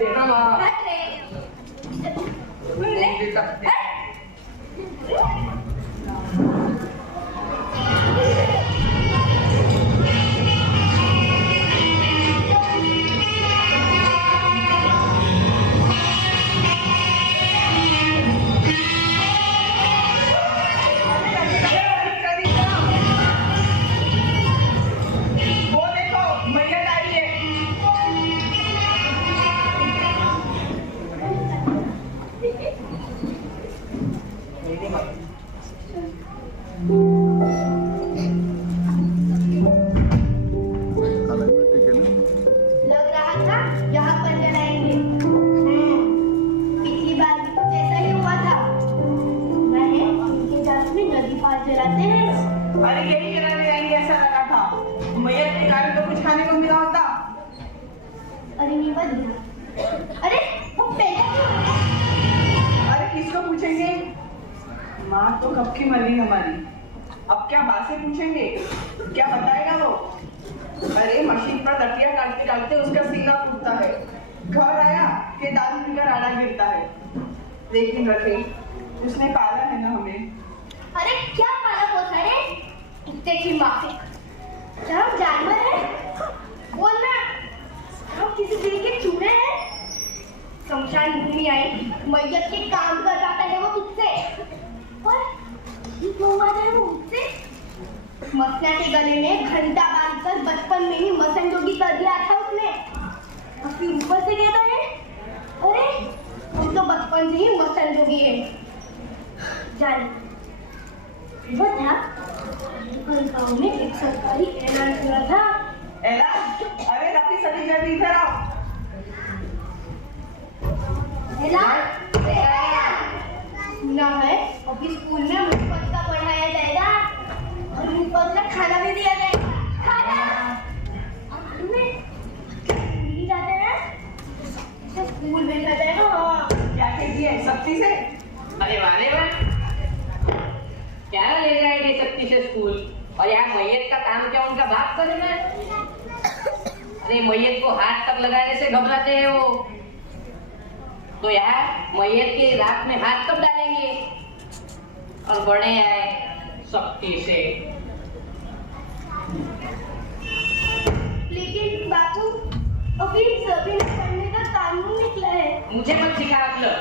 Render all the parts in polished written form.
देना माँ। अरे यही जलाने जाएंगे ऐसा लगा था। मैयत के कारण तो कुछ खाने को मिला होता। अरे नहीं बस। अरे वो पहले अरे किसको पूछेंगे? माँ तो कब की मर गई हमारी, अब क्या बात से पूछेंगे? क्या बताएगा वो? अरे मशीन पर लकड़ियां काटते काटते उसका सीना टूटता है। घर आया कि दारू पीकर आड़ा गिरता है। लेकिन रखे उसने पाला है ना हमें। अरे क्या पाला पोसा है? कुत्ते की माँ से। क्या हम जानवर हैं? बोलना। हम किसी दिल के चूहे हैं? शमशान भूमि आई, मैयत के काम कर जाता है वो तुझसे। और ये क्यों आता है वो मुझसे? मसना के गले में घंटा बांधकर बचपन में ही मसन जोगी कर दिया था उसने। और फिर ऊपर से कहता है, अरे हम तो बचपन से ही मसन जोगी है। जान वो था गाँव में एक सरकारी ऐलान हुआ था। ऐलान? अरे राती सभी जल्दी इधर आओ। ऐलान सुना है अभी स्कूल में मुफ्त का पढ़ाया जाएगा और मुफ्त का खाना भी दिया जाएगा। खाना नहीं जाते हैं तो स्कूल भेजा जाएगा। हाँ क्या कहती है सख्ती से? अरे वाले वाह, क्या ले जाएंगे सख्ती से स्कूल? और यार मैयत का काम क्या उनका बाप करेगा? अरे मैयत को हाथ तक लगाने से घबराते हैं वो। तो यार मैयत के रात में हाथ कब डालेंगे? और बड़े आए सख्ती से। लेकिन बापू अभी सभी पढ़ने का कानून निकला है। मुझे मत सिखा मतलब,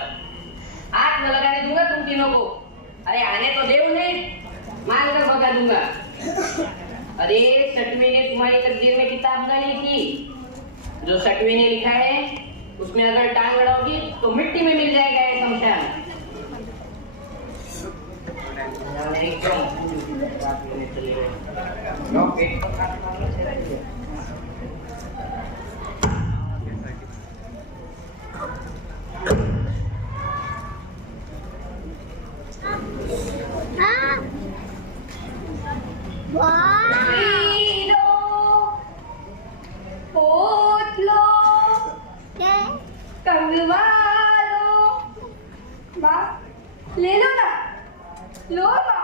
हाथ न लगाने दूंगा तुम तीनों को। अरे आने तो दे उन्हें, मार कर भगा दूंगा। अरे सटवी ने तुम्हारी तकदीर में किताब न लिखी, जो सटवी ने लिखा है उसमें अगर टांग अड़ाओगी तो मिट्टी में मिल जाएगा ये शमशान। ले लो ना, लो ना।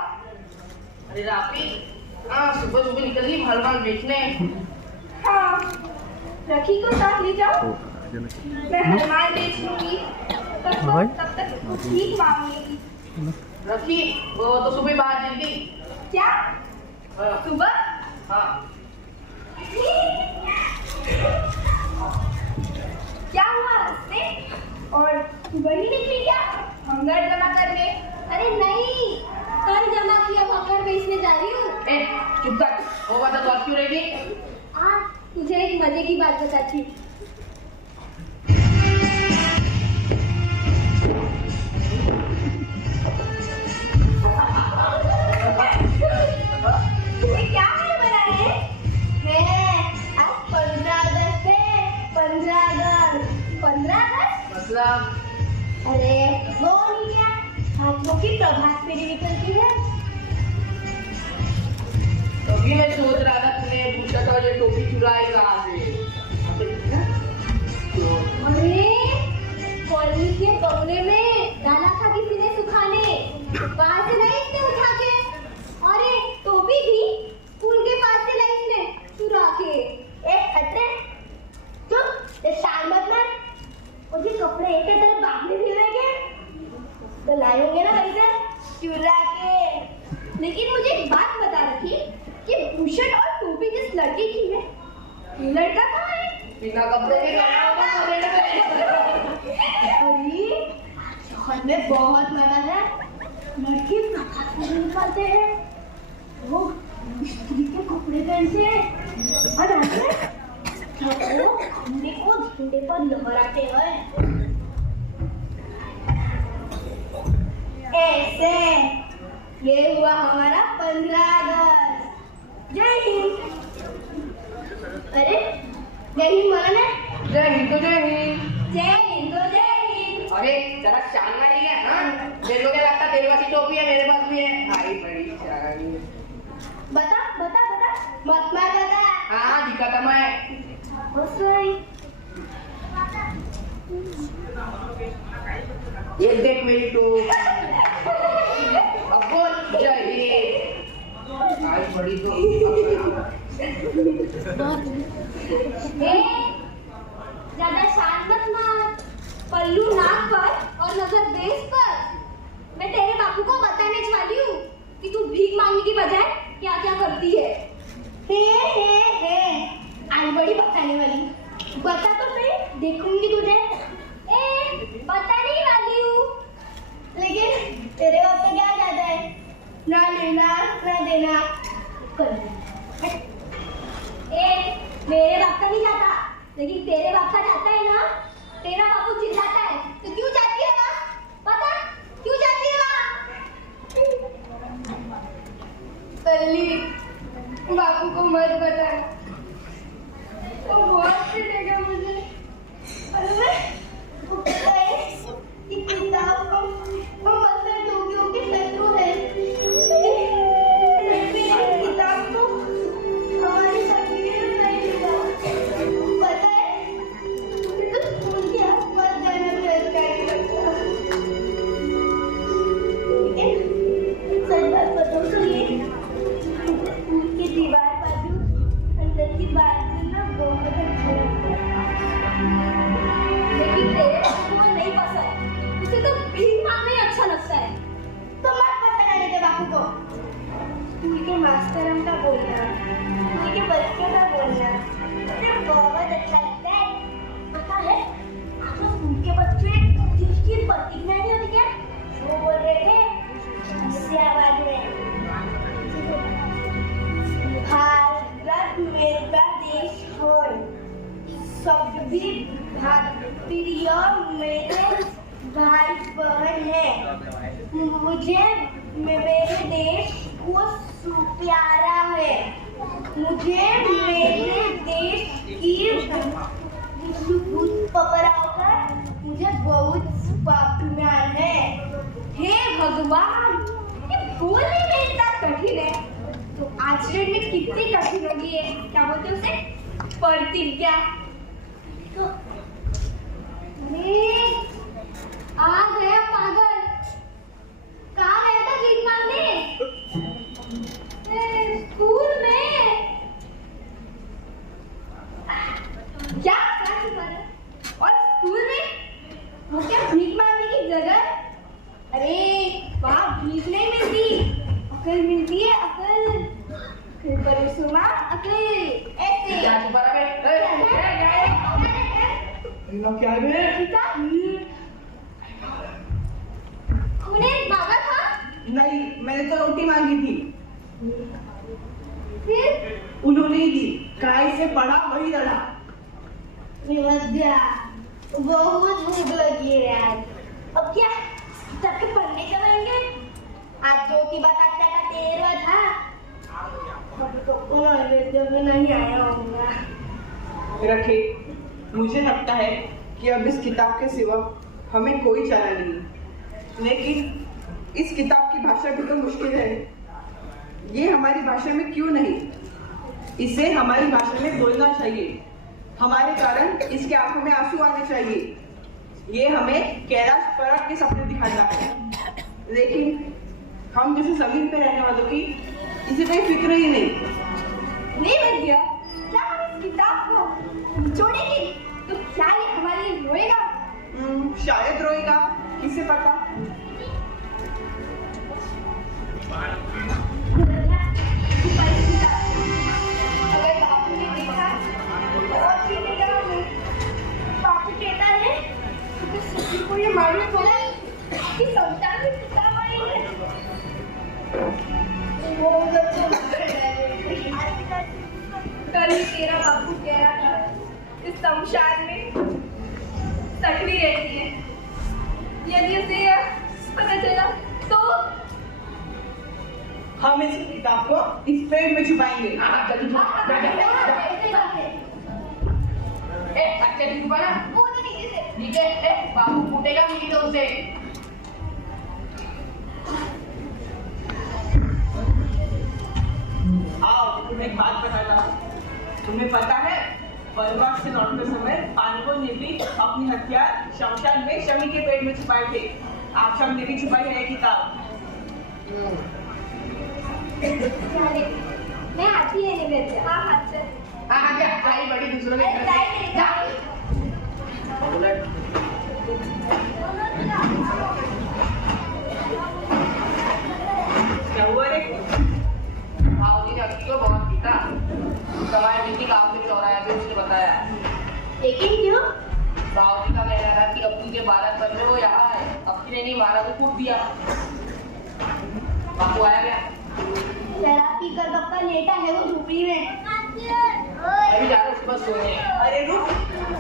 अरे राफी, हाँ सुबह सुबह निकल गई माल माल बेचने। हाँ, रखी को साथ ले जाओ, मैं हलवाई बेच लूंगी, तब तक ठीक मांगेगी। रखी, वो तो सुबह बाहर चल गई। क्या? सुबह? हाँ। क्या हुआ उससे? और सुबह ही निकली क्या? भंगार जमा करने? अरे नहीं, कल जमा किया भंगार बेचने जा रही हूँ। ए, चुप कर, वो बात तो क्यों रहेगी? तुझे एक मजे की बात बताती हूँ। क्या बनाए? आज 15 अगस्त है। 15 अगस्त मतलब? अरे वो नहीं क्या, हाथों की प्रभात फेरी निकलती है। तभी मैं सोच रहा था, तूने पूछा था ये टोपी चुराई कहाँ से? अरे कॉलोनी के बंगले में डाला था किसी ने सुखाने, वहां से लाई इसने उठा के। अरे टोपी भी स्कूल के पास से लाई इसने चुरा के। एक खतरे चुप, ये शान मत मार। अरे एक तेरे बाप ने दिए क्या? तो लाए होंगे ना पैसे चुरा के। लेकिन मुझे एक बात बता रखी कि भूषण और टोपी जिस लड़की की है, लड़का कहाँ है? बिना कपड़ों के गया होगा। अरे शहर में बहुत मना है, लड़के प्रकाश में निकलते हैं, वो स्त्री के कपड़े पहनते हैं और वो झंडे को झंडे पर लहराते हैं। ऐसे ये हुआ हमारा 15 अगस्त। जय हिंद। अरे जय हिंद बोला ना? जय हिंद तो जय हिंद। जय हिंद तो जय हिंद। अरे जरा शानदार नहीं है? हाँ, देखो क्या लगता, तेरे पास ही टोपी है, मेरे पास भी है। आई बड़ी शान। बता बता बता, मत मार बता। हाँ दिखाता मैं। ये देख मेरी टोपी। अब बोल जय हिंद। आई बड़ी ज्यादा शान मत मार, पल्लू नाक पर और नजर बेस पर। मैं तेरे बापू को बताने वाली हूँ कि तू भीख मांगने की बजाय क्या क्या करती है। हे आज बड़ी बताने वाली, बता तो सही, देखूंगी तुझे। बताने वाली हूँ, लेकिन तेरे बाप को क्या जाता है, ना लेना ना देना कर। मेरे बाप का नहीं जाता, लेकिन तेरे बाप का जाता है ना। तेरा बापू चिल्लाता है तो क्यों जाती है वहाँ? पता क्यों जाती है वहाँ? पल्ली, बापू को मत बता, वो बहुत पीटेगा मुझे। अरे वो कहता है कि किताब को मतलब लोगों के शत्रु है। किताब को हमारी तकदीर में नहीं लिखा। पता है तो स्कूल के आसपास जाने में अच्छा नहीं लगता। लेकिन सच बात बताऊं तो ये स्कूल की दीवार बाजू अंदर की बात ना बहुत अच्छा लगता है। लेकिन तेरे बापू को नहीं पसंद, उसे तो भीख मांगना ही अच्छा लगता है। तो मत पसंद आने दे बापू को। स्कूल के मास्टरों का बोलना, स्कूल के बच्चों का बोलना मुझे बहुत अच्छा लगता है। पता है आज वो स्कूल के बच्चे जिसकी प्रतिज्ञा नहीं होती क्या, वो बोल रहे थे इससे आवाज में, भारत मेरा देश है, सब भी भारतीय मेरे भाई बहन है। मुझे मेरे देश को प्यारा है। मुझे मेरे देश की पकड़ाओ कर मुझे बहुत प्यार है। हे भगवान, ये बोलने में इतना कठिन है तो आचरण में कितनी कठिन होगी है। क्या बोलते हैं उसे? प्रतिज्ञा। तो आ गया पागल, कहाँ गया था भीख मांगने? स्कूल में। क्या और स्कूल में वो क्या भीख मांगने की जगह? अरे वहाँ भीख नहीं मिलती, अकल मिलती है, अकल। पर सुमा अकल ऐसे क्या छुपा रहा है? क्या है? तूने मांगा था? नहीं, मैंने तो रोटी मांगी थी, फिर उन्होंने ही दी। काय से पढ़ा वही लड़ा। बहुत भूख लगी है यार। अब क्या सबके पढ़ने चलेंगे? आज जो की बताता का 13 था, तो नहीं आया होगा। रखे, मुझे लगता है कि अब इस किताब के सिवा हमें कोई चारा नहीं। लेकिन इस किताब की भाषा भी तो मुश्किल है। ये हमारी भाषा में क्यों नहीं? इसे हमारी भाषा में बोलना चाहिए। हमारे कारण इसके आंखों में आंसू आने चाहिए। ये हमें कैलाश पर्वत के सपने दिखाता है, लेकिन हम जैसे जमीन पे रहने वालों की इसे कोई फिक्र ही नहीं। नहीं विद्या, क्या हम इस किताब को छोड़ेंगे तो क्या ये हमारे लिए रोएगा? शायद रोएगा, किसे पता। अगर बापू ने देखा तो और पीटेगा हमें। बापू कहता है कि सभी को ये मालूम पड़ा कि संतान में पिता माई है। वो जब कल ही तेरा बापू कह रहा था इस शमशान में सकड़ी रहती है। यदि उसे यह पता चला तो हम इस किताब को इस पेड़ में छुपाएंगे। जल्दी छुपा। अच्छे से छुपा ना। नीचे बाबू फूटेगा मिली तो उसे। आओ, तुम्हें एक बात बताता हूँ। तुम्हें पता है वनवास से लौटते समय पांडवों ने भी अपनी हथियार शमशान में शमी के पेड़ में छुपाए थे। आप सब ने भी छुपाई है किताब। मैं आती है निवेद्या। हाँ चल। हाँ जा सारी बड़ी दूसरों में जा। क्या हुआ रे? भावजी ने अक्की को बहुत पीटा। कमाई मीटिंग आपके चौराहे पे उसने बताया। लेकिन क्यों? भावजी का कहना था कि अक्की के 12 बजे वो यहाँ है। अक्की ने नहीं मारा तो कूद दिया। बापू आया क्या? शराब पीकर बक्का लेटा है वो झोपड़ी में। मैं भी जा रहा हूँ उसके पास सोने। अरे रुक,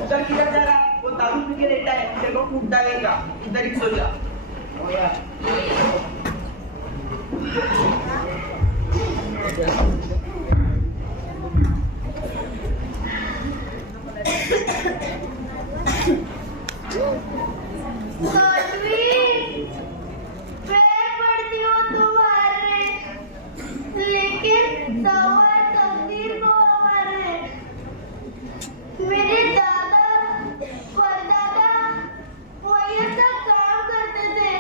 उधर किधर जा रहा? वो दारू पी के लेटा है, तेरे को कूद डालेगा। इधर ही सो जा। हो गया। पैर पड़ती हो तुम्हारे, लेकिन सवार तकदीर को हमारे। मेरे दादा परदादा वही सब काम करते थे,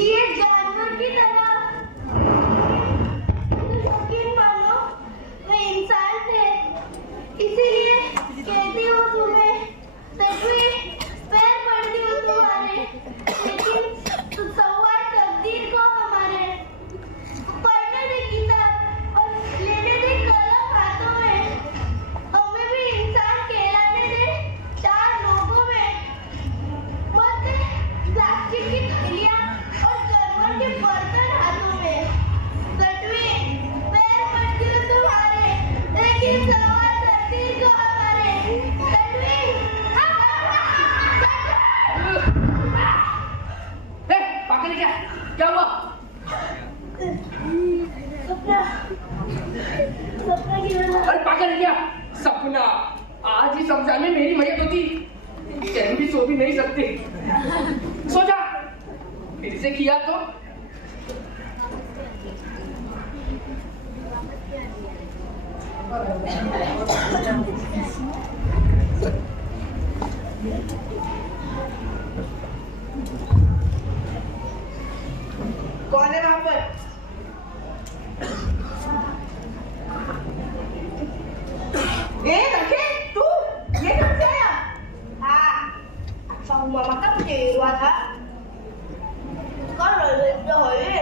ये जानवर की तरह। यकीन मानो वे इंसान थे, इसीलिए कहती हूँ तुम्हें तभी पैर पड़ती हूँ तुम्हारे, लेकिन सवार तकदीर को हमारे। पढ़ने दे किताब और लेने दे कलम हाथों में, हमें भी इंसान कहलाने दे 4 लोगों में। मत प्लास्टिक की थैलियाँ और गरबर के बर्तन हाथों में। सटवी पैर पड़ती हूँ तुम्हारे, लेकिन सवार तकदीर को हमारे। सटवी पागल क्या? क्या हुआ? सपना की वजह। अरे पागल क्या? सपना? आज ही शमशान में मेरी मैयत होती, चैन भी सो भी नहीं सकती। सो जा। फिर से किया तो कौन है वहां पर? रखे तू ये कब से आया? हाँ, साहू मामा का हुआ था। कल जो है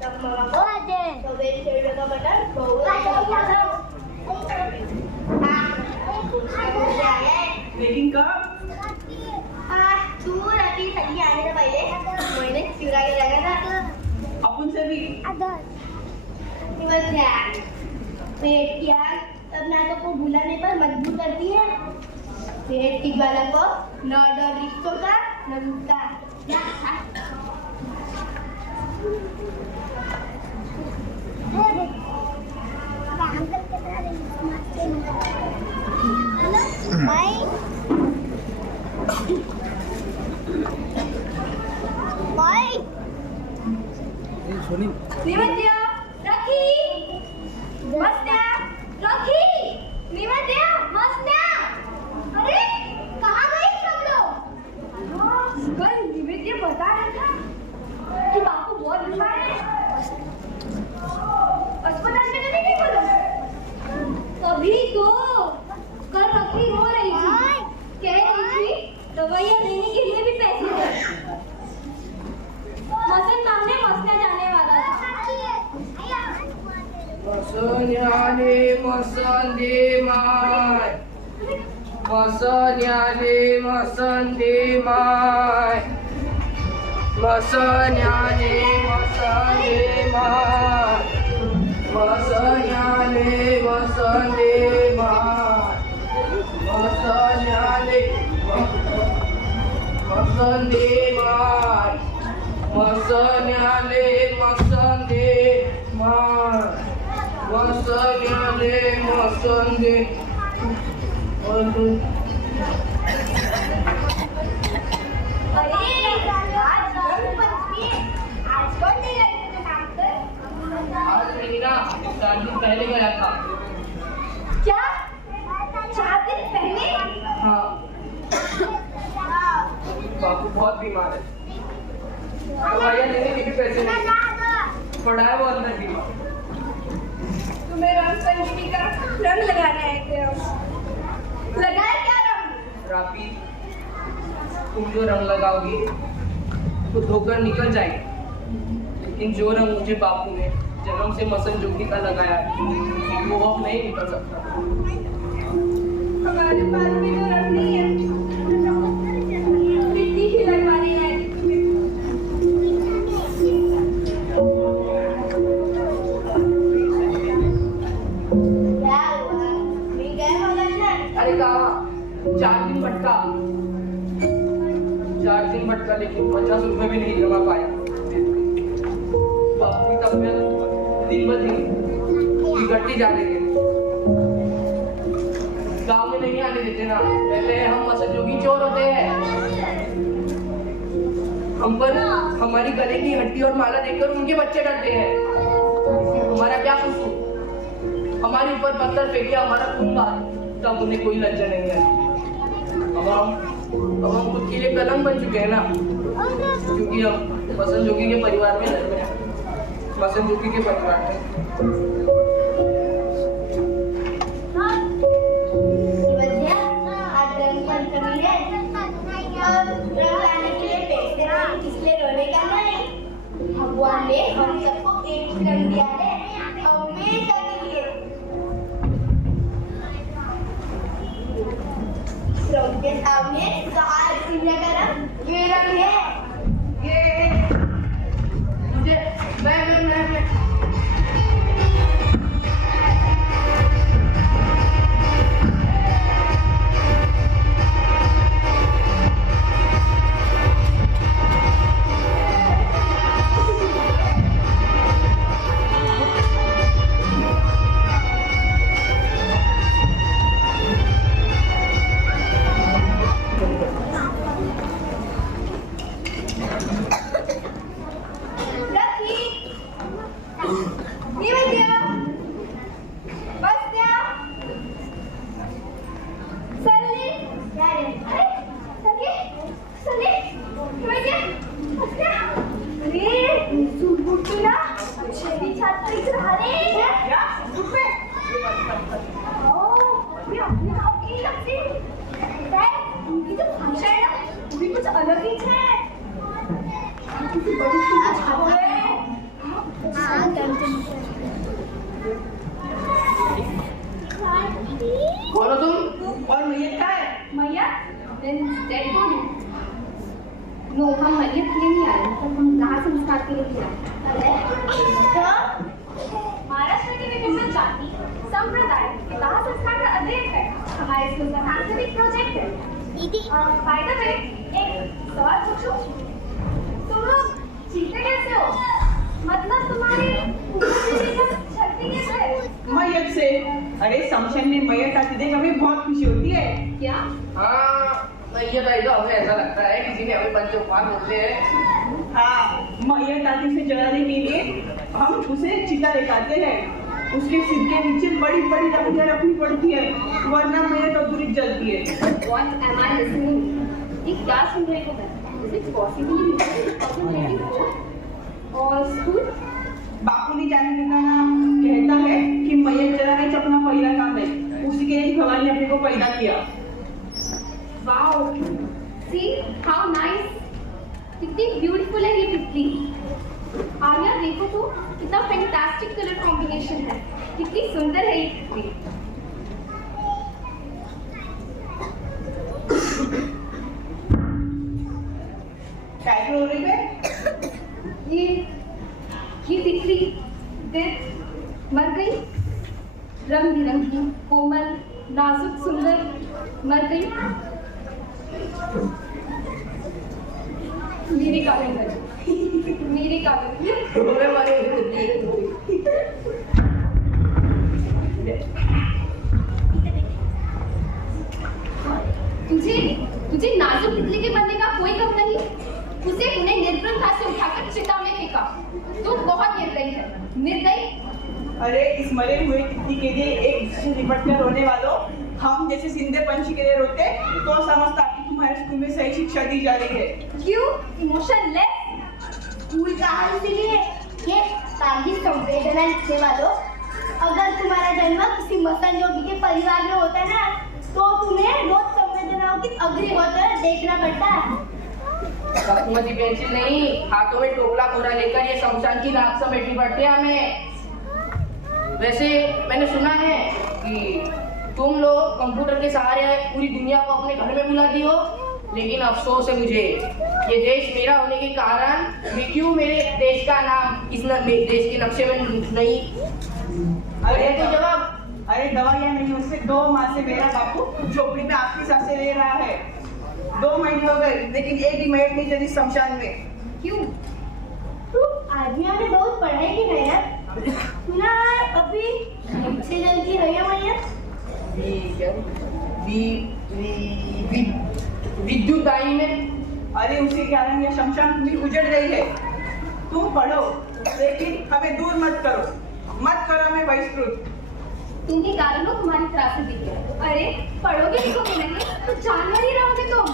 तब मामा को सवेरे शेरवे का बटन बहुत लेकिन कब? दूर अभी सही आने से पहले मैंने चुरा के लगा था। अपन से भी पेट की आग नाटक को भुलाने पर मजबूर करती है। पेट की ज्वाला को न डर रिश्तों का न रूप का। निवेद्या, रखी, मस्त्या, रखी, निवेद्या, मस्त्या। अरे कहाँ गई सब लोग? कल निवेद्या बता रहा था कि बापू बहुत बीमार है। अस्पताल में तो नहीं बोला? तभी तो दवाइयाँ लेने के लिए भी पैसे दो। मसन मामले मसने जाने वाला था। मसन्याले मसंदे माय मसन्याले मसंदे माय मसन्याले मसंदे माय मसन्याले मसंदे माय मसन्याले मसंदे माय मसन्याले मसंदे माय मसन्याले मसंदे अरे आज रंगपंचमी है। आज कौन देगा तुझे नाम कर? आज नहीं ना 4 दिन पहले गया था। क्या 4 दिन पहले? हाँ बापू बहुत बीमार है, दवाइयाँ लेने के भी पैसे नहीं, पड़ा है वो अंदर बीमार। तुम्हें रंगपंचमी का रंग लगाना है क्या? लगाए क्या रंग? रापी तुम जो रंग लगाओगी तो धोकर निकल जाएगी, लेकिन जो रंग मुझे बापू ने जन्म से मसन जोगी का लगाया है वो अब नहीं निकल सकता। हमारे पास भी तो रंग नहीं है। मिट्टी ही लगवानी है तुम्हें। क्या हुआ? मैं गए मगर ना। अरे कहा 4 दिन भटका, 4 दिन भटका लेकिन 50 रुपए भी नहीं जमा पाया। बापू की तबीयत दिन ब दिन बिगड़ती जा रही है। गाँव में नहीं आने देते ना, कहते हैं हम मसन जोगी चोर होते हैं। हम पर हमारी गले की हड्डी और माला देखकर उनके बच्चे डरते हैं। हमारा क्या कसूर? हमारे ऊपर पत्थर फेंके, हमारा खून बहा, तब उन्हें कोई लज्जा नहीं है। अब हम खुद के लिए कलंक बन चुके हैं ना, क्योंकि हम मसन जोगी के परिवार में जन्मे हैं, मसन जोगी के परिवार में। बच्चा, आज रंगपंचमी है। अब रंग लाने के लिए पैसे नहीं, इसलिए रोने का नहीं। भगवान ने हम सबको एक ही रंग दिया है, हमेशा के लिए। सबके सामने सहायक सिंह का रंग ये रंग है। ये मुझे मैं कुछ अलग ही है। किसी बड़ी सी छाप है। बोलो तुम। और मैयत कहाँ है? मैयत? Then dead body. No, हम मैयत के लिए नहीं आए, मतलब हम दाह संस्कार के लिए आए। महाराष्ट्र की विभिन्न जाति संप्रदाय के दाह संस्कार का अध्ययन है हमारे स्कूल का सांस्कृतिक प्रोजेक्ट है। बाय द वे, एक सवाल पूछूं? तुम लोग जीते कैसे हो? मतलब तुम्हारी शक्ति कैसे है? मैयत से। अरे शमशान में मैयत आती देख हमें बहुत खुशी होती है। क्या? हाँ मैयत आई तो हमें ऐसा लगता है किसी ने हमें पंचोपहार बोलते हैं। हाँ, मैयत आती से जलाने के लिए हम उसे चिता लेकर हैं। उसके सिर के नीचे बड़ी बड़ी लकड़ियाँ रखनी पड़ती है, वरना मैयत अधूरी जलती है। What am I listening? ये क्या सुन रही हूँ मैं? Is it possibly और स्कूल? बापू ने जाने देना ना, कहता है कि मैयत जलाना ही अपना पहला काम है, उसी के लिए भगवान ने अपने को पैदा किया। वाओ, See how nice, कितनी ब्यूटीफुल है ये तितली। आर्या देखो तो कितना फैंटास्टिक कलर कॉम्बिनेशन है, कितनी सुंदर है ये तितली। क्या हो रही है? ये तितली देख मर गई, रंग बिरंगी कोमल नाजुक सुंदर मर गई। मेरी काबिल मेरी तुझे नाजुक तितली के मरने का कोई गम नहीं। उसे उन्हें निर्बलता से उठाकर चिता में फेंका। तू बहुत निर्दयी है, निर्दयी। अरे इस मरे हुए तितली के लिए एक दूसरे से लिपट कर रोने वालों, हम जैसे जिंदे पंछी के लिए रोते तो समझता कि तुम्हारे स्कूल में सही शिक्षा दी जा रही है। क्यों इमोशनलेस? स्कूल का हाल इसलिए ये ताकि संवेदना लिखने वालों, अगर तुम्हारा जन्म किसी मसन जोगी के परिवार में होता ना तो तुम्हें रोज संवेदनाओं की अग्निहोत्र देखना पड़ता है। बासमती पेंसिल नहीं, हाथों में टोकला कोरा लेकर ये शमशान की राख समेटनी पड़ती है हमें। वैसे मैंने सुना है कि तुम लोग कंप्यूटर के सहारे पूरी दुनिया को अपने घर में बुलाती हो, लेकिन अफसोस है मुझे, ये देश मेरा होने के कारण मैं क्यों मेरे देश का नाम इस देश के नक्शे में नहीं। अरे तो जवाब। अरे दवाइयाँ नहीं, उससे 2 माह से मेरा बापू झोपड़ी में आपकी सांसें ले रहा है। 2 महीने हो गए, लेकिन एक भी मिनट नहीं चली शमशान में। क्यों? आदमी ने बहुत पढ़ाई की है यार। सुना है अभी से जल्दी है या भैया? विद्युत आई में। अरे उसी कारण यह शमशान भूमि उजड़ रही है। तुम पढ़ो, लेकिन हमें दूर मत करो हमें बहिष्कृत। इनके कारणों तुम्हारी त्रासदी है। अरे पढ़ोगे लिखोगे नहीं तो जानवर ही रहोगे तुम।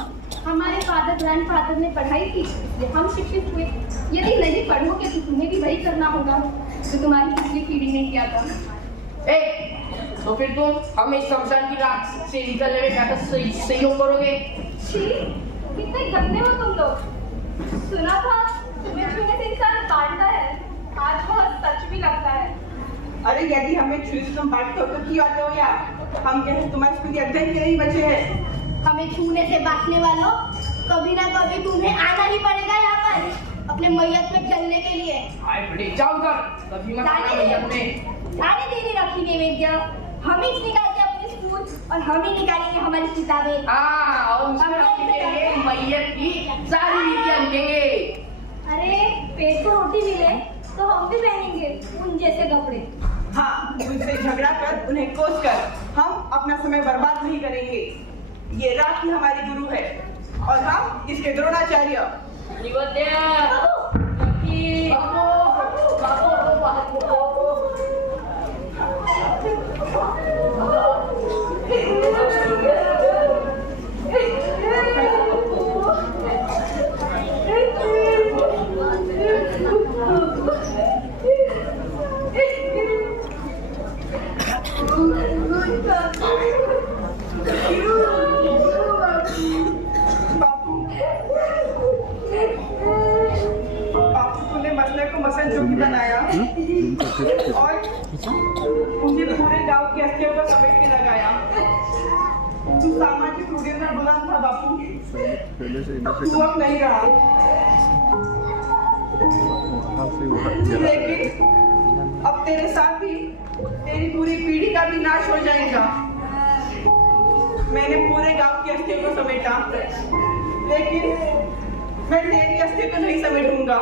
हमारे फादर ग्रैंडफादर ने पढ़ाई की इसलिए हम शिक्षित हुए। यदि नहीं पढ़ोगे तो तुम्हें भी वही करना होगा जो तुम्हारी पिछली पीढ़ी ने किया था। तो फिर तुम हमें इस शमशान की राख से निकलने में क्या सहयोग करोगे? छी, कितने गंदे हो तुम लोग। सुना था तुम्हें छूने से इंसान काटता है, आज बहुत सच भी लगता है। अरे यदि हमें छुरी से तुम बांटते हो तो क्यों आते हो यहाँ? हम कहते तुम्हारे स्कूल के अध्ययन के नहीं बचे हैं। हमें छूने से बांटने वालों, कभी ना कभी तुम्हें आना ही पड़ेगा यहाँ पर अपने मैयत में चलने के लिए। आए बड़े जाओ उधर, कभी मत आना मैयत में। सारी देवी रखी नैवेद्य हम ही निकालते अपने स्कूल और हम ही निकालेंगे हमारी किताबें। हाँ, और उसमें रखेंगे मैयत की सारी नीतियाँ लिखेंगे। अरे पेट को रोटी मिले तो हम भी पहनेंगे उन जैसे कपड़े। हाँ, उनसे झगड़ा कर उन्हें कोस कर हम अपना समय बर्बाद नहीं करेंगे। ये राखी हमारी गुरु है और हम इसके द्रोणाचार्य। मसन जोगी बनाया और उन्हें पूरे गांव की अस्थियों को समेट के लगाया। तू सामाजिक रूढ़ियों में बुलंद था बापू, तू अब नहीं रहा। लेकिन अब तेरे साथ ही तेरी पूरी पीढ़ी का भी नाश हो जाएगा। मैंने पूरे गांव की अस्थियों को समेटा, लेकिन मैं तेरी अस्थि को नहीं समेटूंगा।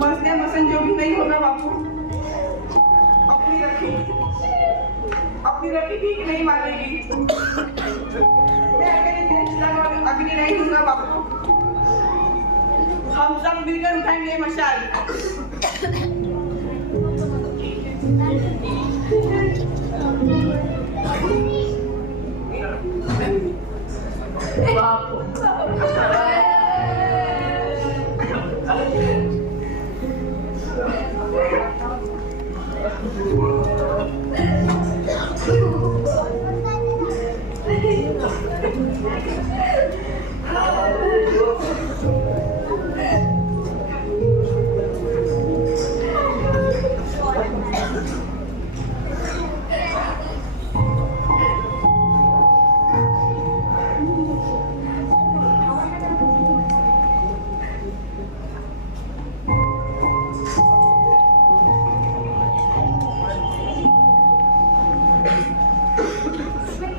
मसले मसन जो भी नहीं होगा बापू, अपनी रखी ठीक नहीं मानेगी। मैं अग्नि नहीं दूंगा बापू। हम सब मिलकर उठाएंगे मशाल।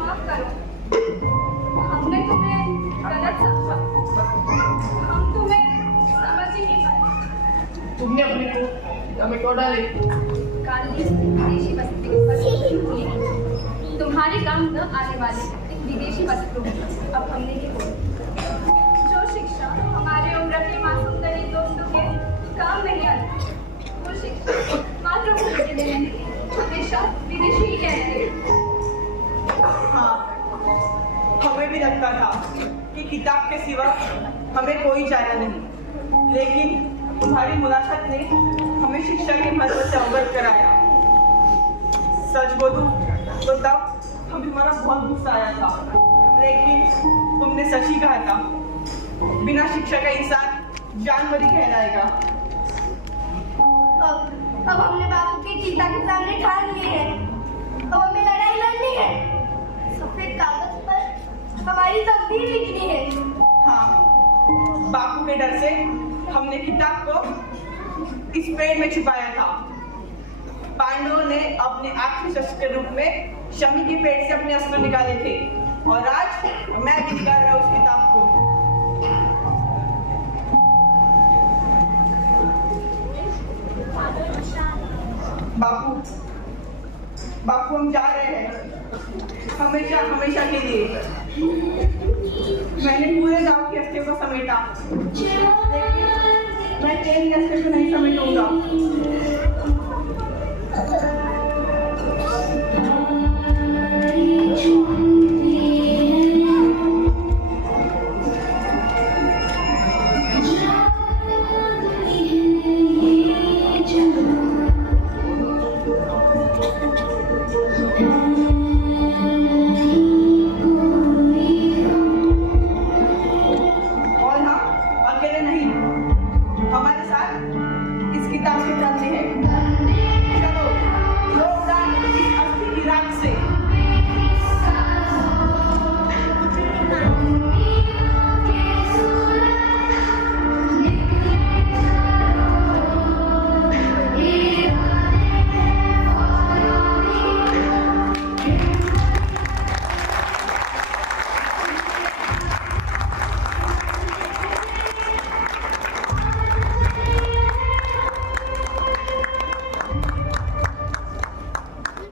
माफ करो, हमने तुम्हें गलत समझा, हम तुम्हें समझ ही नहीं पाए। तुमने अपने को हमें क्यों डाले? काली विदेशी वस्त्रों पर भूलेगी। तुम्हारे काम न आने वाले विदेशी वस्त्रों अब हमने ही बोले। जो शिक्षा हमारे उम्र के मासूम तरीक दोस्तों के काम नहीं आती, वो शिक्षा मात्र भूल के लिए हमेशा विदेशी ही कहते हैं। हाँ, हमें भी लगता था कि किताब के सिवा हमें कोई चारा नहीं, लेकिन तुम्हारी मुलाकात ने हमें शिक्षा के महत्व से अवगत कराया। सच बोलूं तो तब हमें हमारा बहुत गुस्सा आया था, लेकिन तुमने सच ही कहा था, बिना शिक्षा का इंसान जानवर ही कहलाएगा। अब हमने बापू की चिंता के सामने ठान लिए हैं। अब हमें लड़ाई लड़नी है, सफेद कागज पर हमारी तकदीर लिखनी है। हाँ, बापू के डर से हमने किताब को इस पेड़ में छुपाया था। पांडवों ने अपने आखिरी शस्त्र के रूप में शमी के पेड़ से अपने अस्त्र निकाले थे, और आज मैं भी निकाल रहा हूँ उस किताब को। बापू हम जा रहे हैं, हमेशा हमेशा के लिए। मैंने पूरे गांव के अस्ते को समेटा, लेकिन मैं तेरी अस्ते को नहीं समेटूंगा।